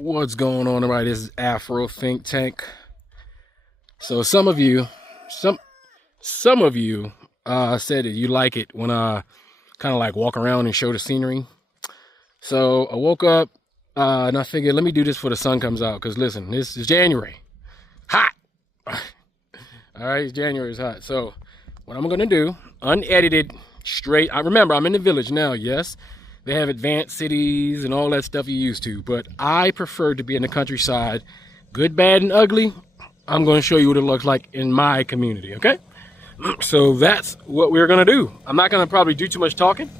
What's going on? Right, this is Afro Think Tank. So some of you said that you like it when I kind of like walk around and show the scenery. So I woke up and I figured let me do this before the sun comes out. Cause listen, this is January, hot. All right, it's January is hot. So what I'm gonna do, unedited, straight. I remember I'm in the village now. Yes, they have advanced cities and all that stuff you used to, but I prefer to be in the countryside, good, bad, and ugly. I'm going to show you what it looks like in my community. Okay, so that's what we're gonna do. I'm not gonna probably do too much talking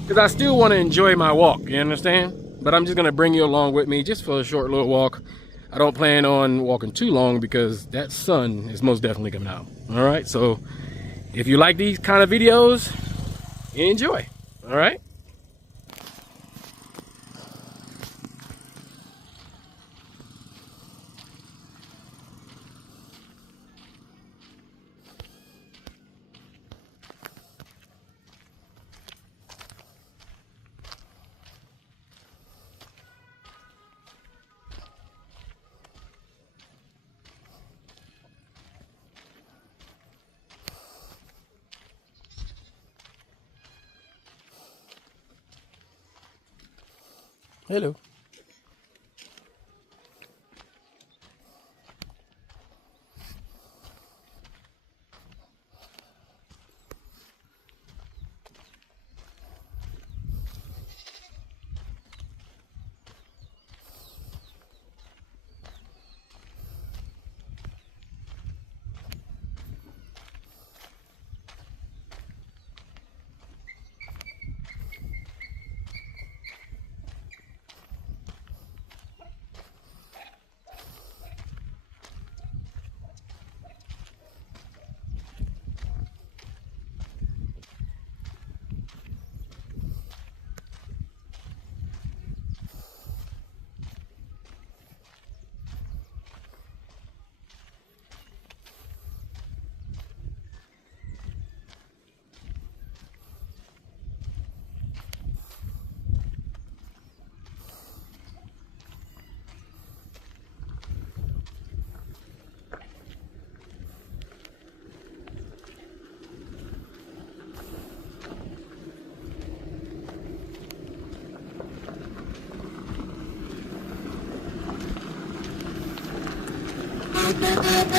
because I still want to enjoy my walk. You understand? But I'm just gonna bring you along with me just for a short little walk. I don't plan on walking too long because that sun is most definitely coming out. All right, so if you like these kind of videos, enjoy. All right. Hello.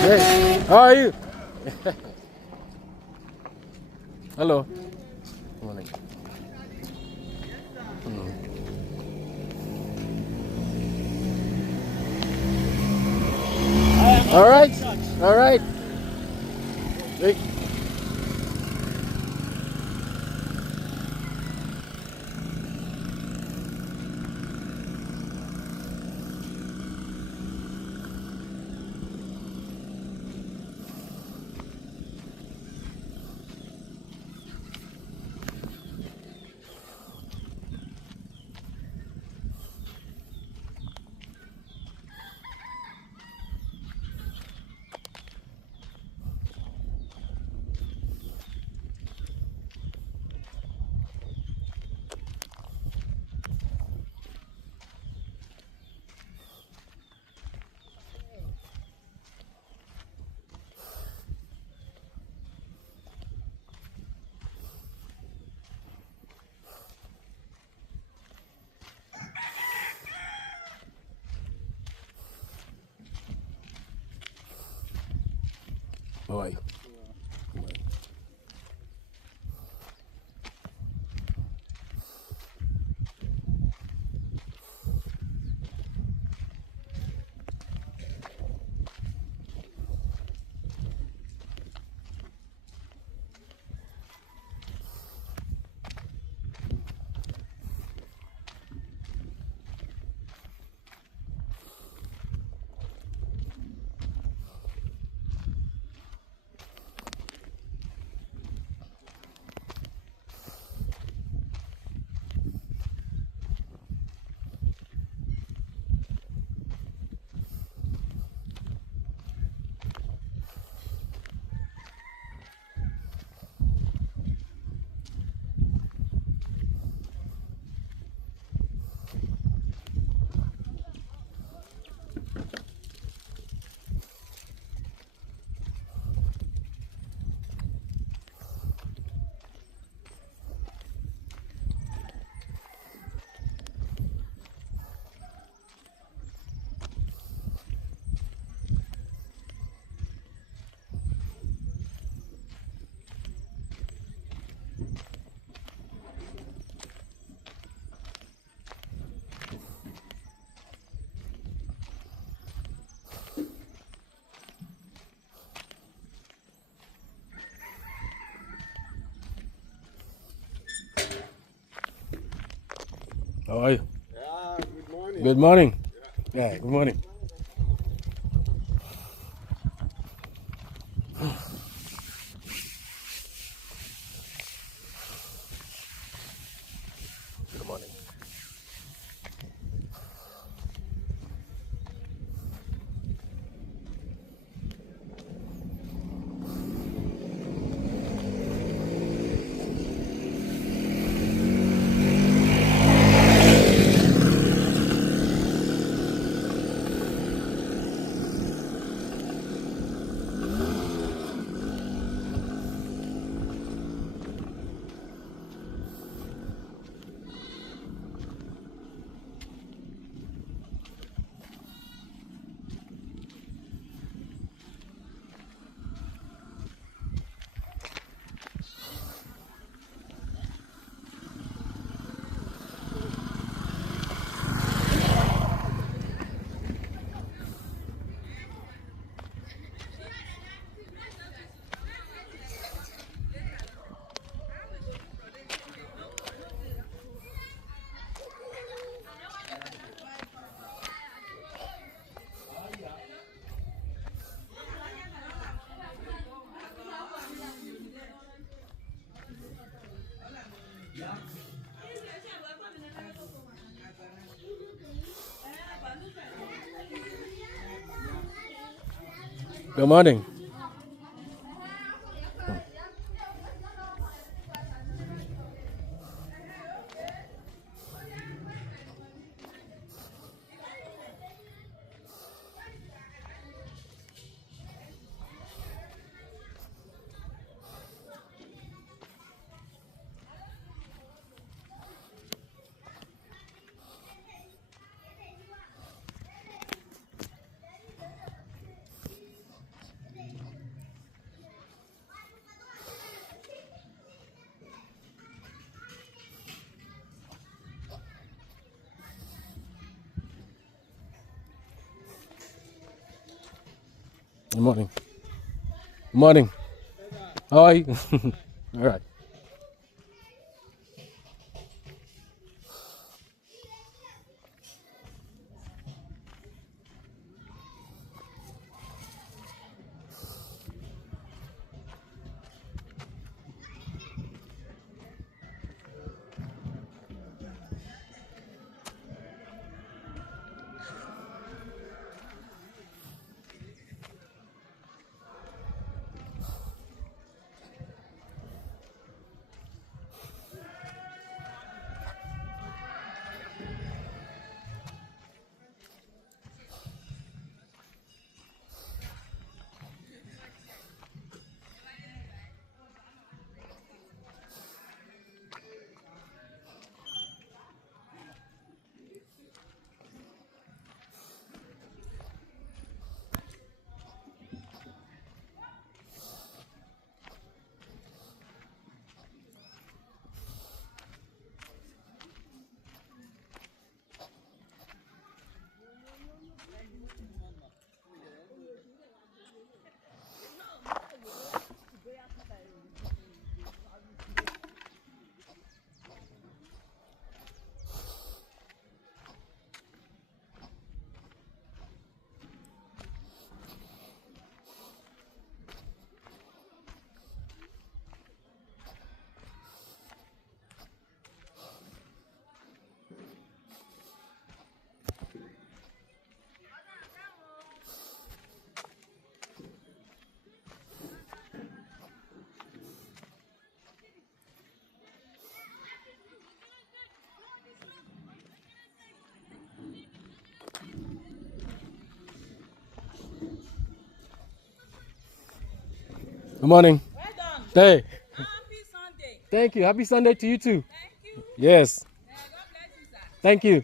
Hey, how are you? Hello. Morning. All right. All right. Hey. Boy. How are you? Yeah, good morning. Good morning. Yeah, good morning. Good morning. Good morning. Good morning. Good morning. How are you? All right. Good morning. Well done. Hey. Happy Sunday. Thank you. Happy Sunday to you too. Thank you. Yes. God bless you, sir. Thank you.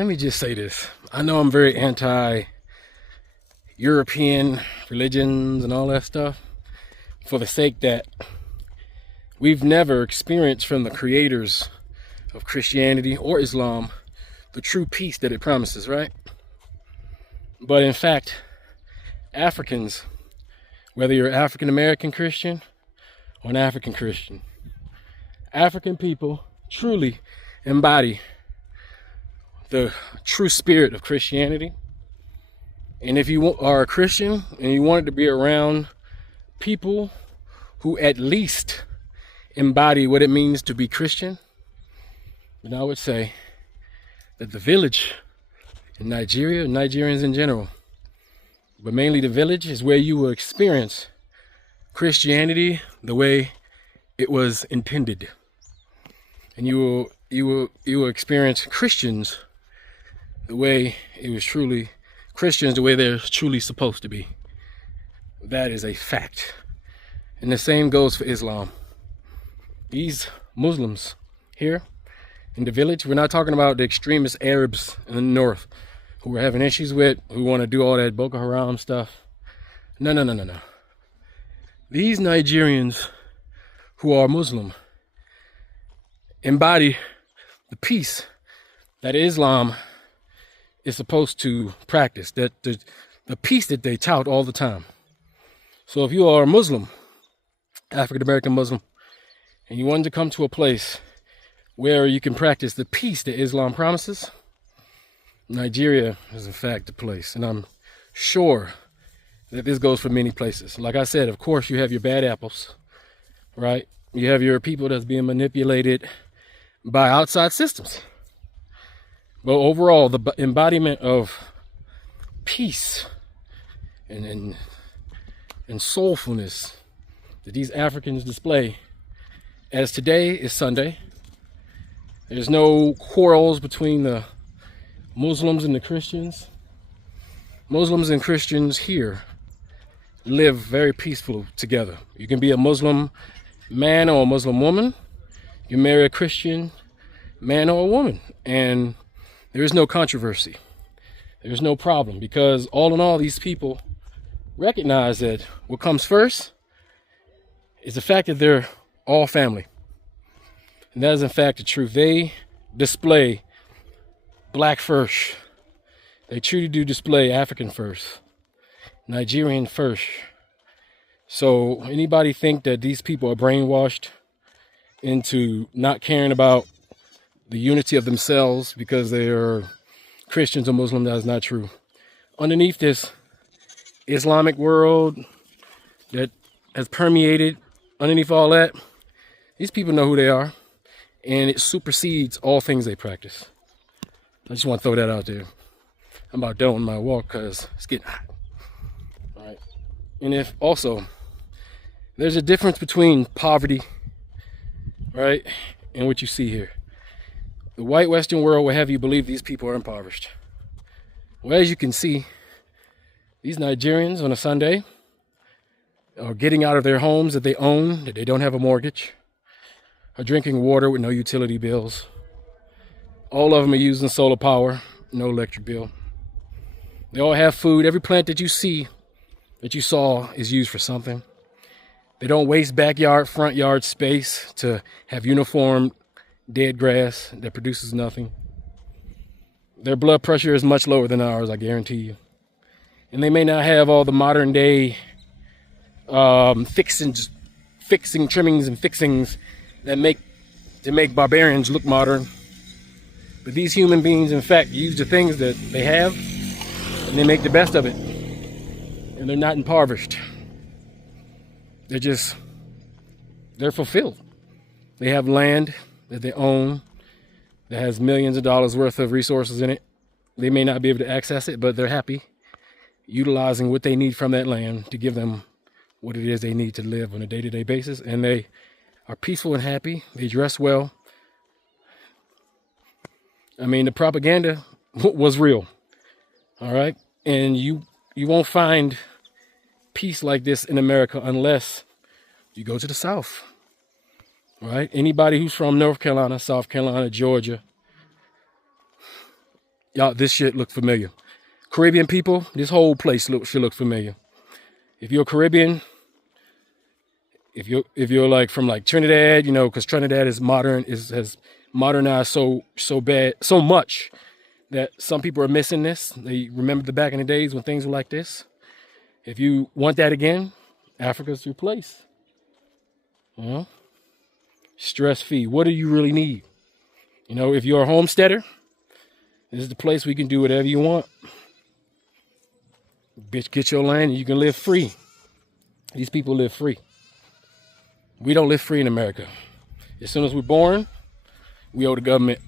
let me just say this. I know I'm very anti-European religions and all that stuff, for the sake that we've never experienced from the creators of Christianity or Islam the true peace that it promises, right? But in fact, Africans, whether you're African American Christian or an African Christian, African people truly embody the true spirit of Christianity. And if you are a Christian and you wanted to be around people who at least embody what it means to be Christian, then I would say that the village in Nigeria, Nigerians in general, but mainly the village, is where you will experience Christianity the way it was intended. And you will experience Christians the way Christians the way they're truly supposed to be. That is a fact. And the same goes for Islam. These Muslims here in the village, we're not talking about the extremist Arabs in the north who we're having issues with, who want to do all that Boko Haram stuff. No. These Nigerians who are Muslim embody the peace that Islam is supposed to practice, that the peace that they tout all the time. So if you are a Muslim, African American Muslim, and you wanted to come to a place where you can practice the peace that Islam promises, Nigeria is in fact the place. And I'm sure that this goes for many places. Like I said, of course, you have your bad apples, right? You have your people that's being manipulated by outside systems. But overall, the embodiment of peace and soulfulness that these Africans display, as today is Sunday, there's no quarrels between the Muslims and the Christians. Muslims and Christians here live very peacefully together. You can be a Muslim man or a Muslim woman. You marry a Christian man or a woman, and there is no controversy. There's no problem, because all in all, these people recognize that what comes first is the fact that they're all family. And that is in fact the truth. They display black first. They truly do display African first, Nigerian first. So anybody think that these people are brainwashed into not caring about the unity of themselves because they are Christians or Muslims, that is not true. Underneath this Islamic world that has permeated, underneath all that, these people know who they are, and it supersedes all things they practice. I just want to throw that out there. I'm about done with my walk because it's getting hot. All right. And if also, there's a difference between poverty, right, and what you see here. The white Western world will have you believe these people are impoverished. Well, as you can see, these Nigerians on a Sunday are getting out of their homes that they own, that they don't have a mortgage, are drinking water with no utility bills. All of them are using solar power, no electric bill. They all have food. Every plant that you see, that you saw, is used for something. They don't waste backyard, front yard space to have uniform dead grass that produces nothing. Their blood pressure is much lower than ours, I guarantee you. And they may not have all the modern day fixing, trimmings and fixings that make barbarians look modern. But these human beings, in fact, use the things that they have, and they make the best of it. And they're not impoverished. They're fulfilled. They have land that they own that has millions of dollars worth of resources in it. They may not be able to access it, but they're happy utilizing what they need from that land to give them what it is they need to live on a day-to-day basis. And they are peaceful and happy. They dress well. I mean, the propaganda was real. All right. And you won't find peace like this in America unless you go to the South. All right. Anybody who's from North Carolina, South Carolina, Georgia, Y'all, this shit look familiar. Caribbean people, this whole place should look familiar. If you're Caribbean, if you're like from like Trinidad, you know, because Trinidad is modern, has modernized so much that some people are missing this. They remember the back in the days when things were like this. If you want that again, Africa's your place. You know, stress free. What do you really need? You know, if you're a homesteader, this is the place where you can do whatever you want. Bitch, get your land and you can live free. These people live free. We don't live free in America. As soon as we're born, we owe the government.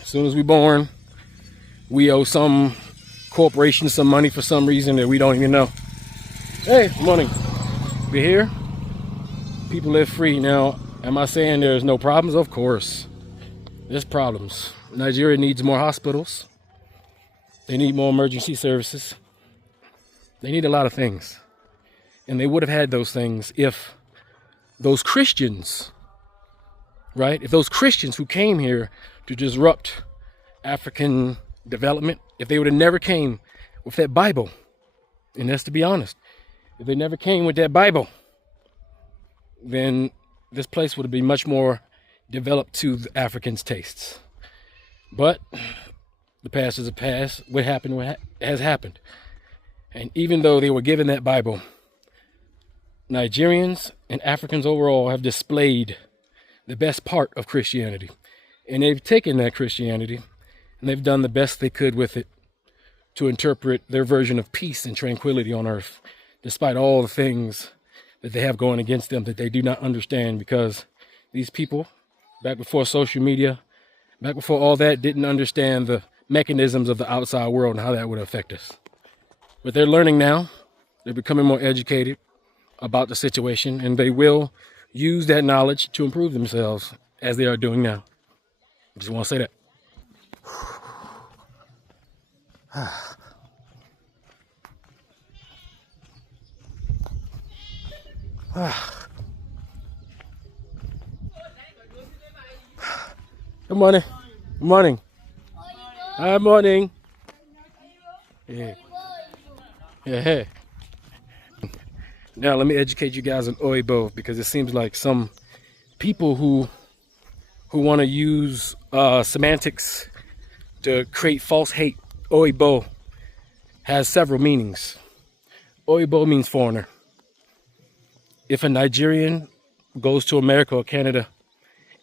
As soon as we're born, we owe some corporation some money for some reason that we don't even know. Hey, money. We're here. People live free. Now, am I saying there's no problems? Of course. There's problems. Nigeria needs more hospitals. They need more emergency services. They need a lot of things. And they would have had those things if those Christians, right? If those Christians who came here to disrupt African development, if they would have never came with that Bible, and that's to be honest, if they never came with that Bible, then this place would have been much more developed to the Africans' tastes. But the past is a past. What happened has happened. And even though they were given that Bible, Nigerians and Africans overall have displayed the best part of Christianity. And they've taken that Christianity and they've done the best they could with it to interpret their version of peace and tranquility on earth, despite all the things that they have going against them that they do not understand, because these people, back before social media, back before all that, didn't understand the mechanisms of the outside world and how that would affect us. But they're learning now. They're becoming more educated about the situation, and they will use that knowledge to improve themselves as they are doing now. I just want to say that. Good morning. Good morning. Good morning. Yeah. Yeah. Now let me educate you guys on Oibo, because it seems like some people who want to use semantics to create false hate. Oibo has several meanings. Oibo means foreigner. If a Nigerian goes to America or Canada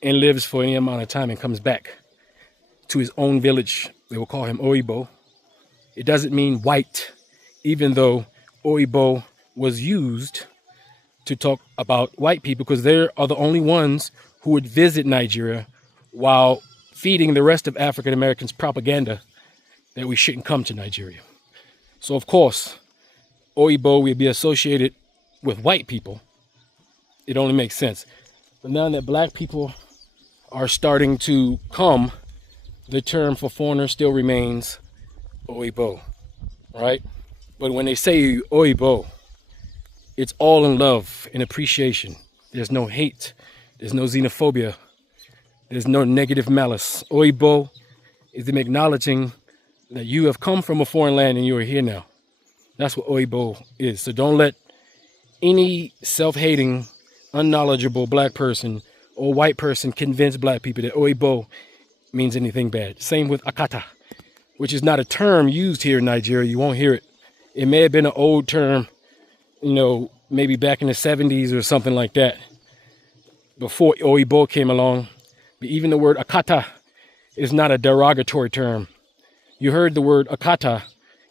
and lives for any amount of time and comes back to his own village, they will call him Oibo. It doesn't mean white, even though Oibo was used to talk about white people, because they are the only ones who would visit Nigeria while feeding the rest of African Americans propaganda that we shouldn't come to Nigeria. So of course, Oibo will be associated with white people. It only makes sense. But now that black people are starting to come, the term for foreigner still remains Oibo, right? But when they say Oibo, it's all in love and appreciation. There's no hate. There's no xenophobia. There's no negative malice. Oibo is them acknowledging that you have come from a foreign land and you are here now. That's what Oibo is. So don't let any self-hating, unknowledgeable black person or white person convince black people that Oibo means anything bad. Same with Akata, which is not a term used here in Nigeria. You won't hear it. It may have been an old term, you know, maybe back in the 70s or something like that, before Oibo came along. But even the word Akata is not a derogatory term. You heard the word Akata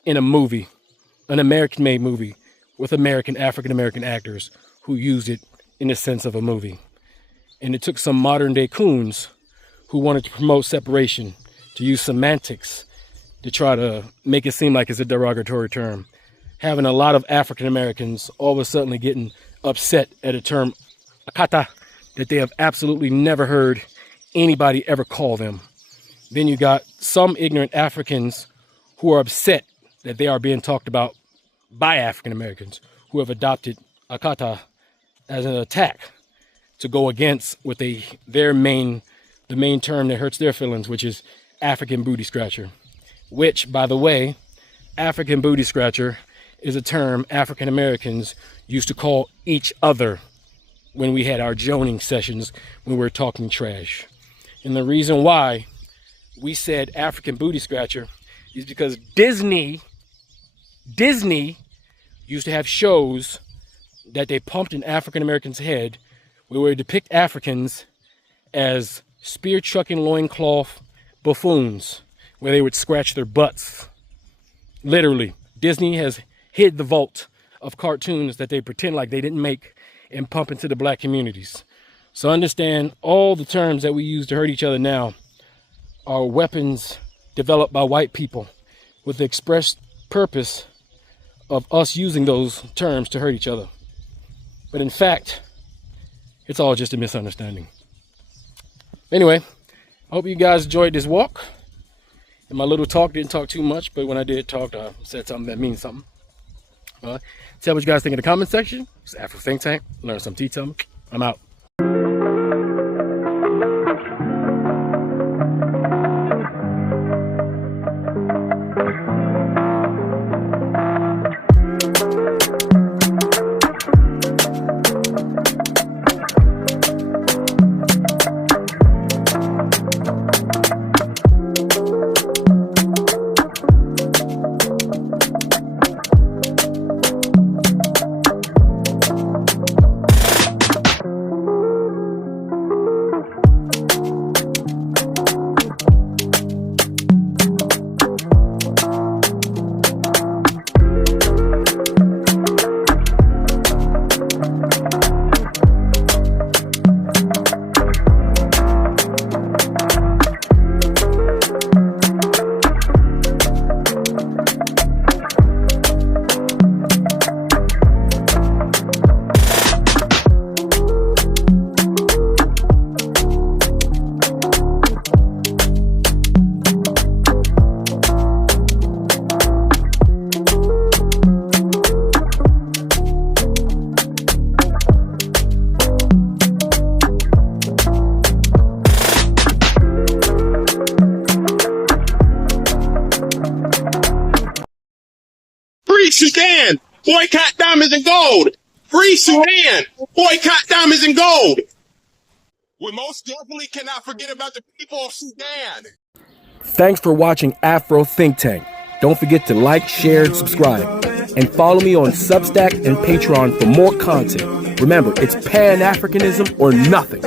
in a movie, an American-made movie with African-American actors who used it in the sense of a movie. And it took some modern-day coons who wanted to promote separation to use semantics to try to make it seem like it's a derogatory term. Having a lot of African Americans all of a sudden getting upset at a term, Akata, that they have absolutely never heard anybody ever call them. Then you got some ignorant Africans who are upset that they are being talked about by African Americans who have adopted Akata as an attack to go against what the main term that hurts their feelings, which is African booty scratcher, which, by the way, African booty scratcher is a term African Americans used to call each other when we had our joning sessions when we were talking trash. And the reason why we said African booty scratcher is because Disney used to have shows that they pumped in African Americans' head where we would depict Africans as spear chucking loincloth buffoons, where they would scratch their butts. Literally, Disney has hid the vault of cartoons that they pretend like they didn't make and pump into the black communities. So understand, all the terms that we use to hurt each other now are weapons developed by white people with the express purpose of us using those terms to hurt each other. But in fact, it's all just a misunderstanding. Anyway, I hope you guys enjoyed this walk. And my little talk, didn't talk too much, but when I did talk, I said something that means something. Tell what you guys think in the comment section. It's Afro Think Tank. Learn some tea. Tell me. I'm out. Free Sudan! Boycott diamonds and gold! Free Sudan! Boycott diamonds and gold! We most definitely cannot forget about the people of Sudan! Thanks for watching Afro Think Tank. Don't forget to like, share, and subscribe. And follow me on Substack and Patreon for more content. Remember, it's Pan-Africanism or nothing.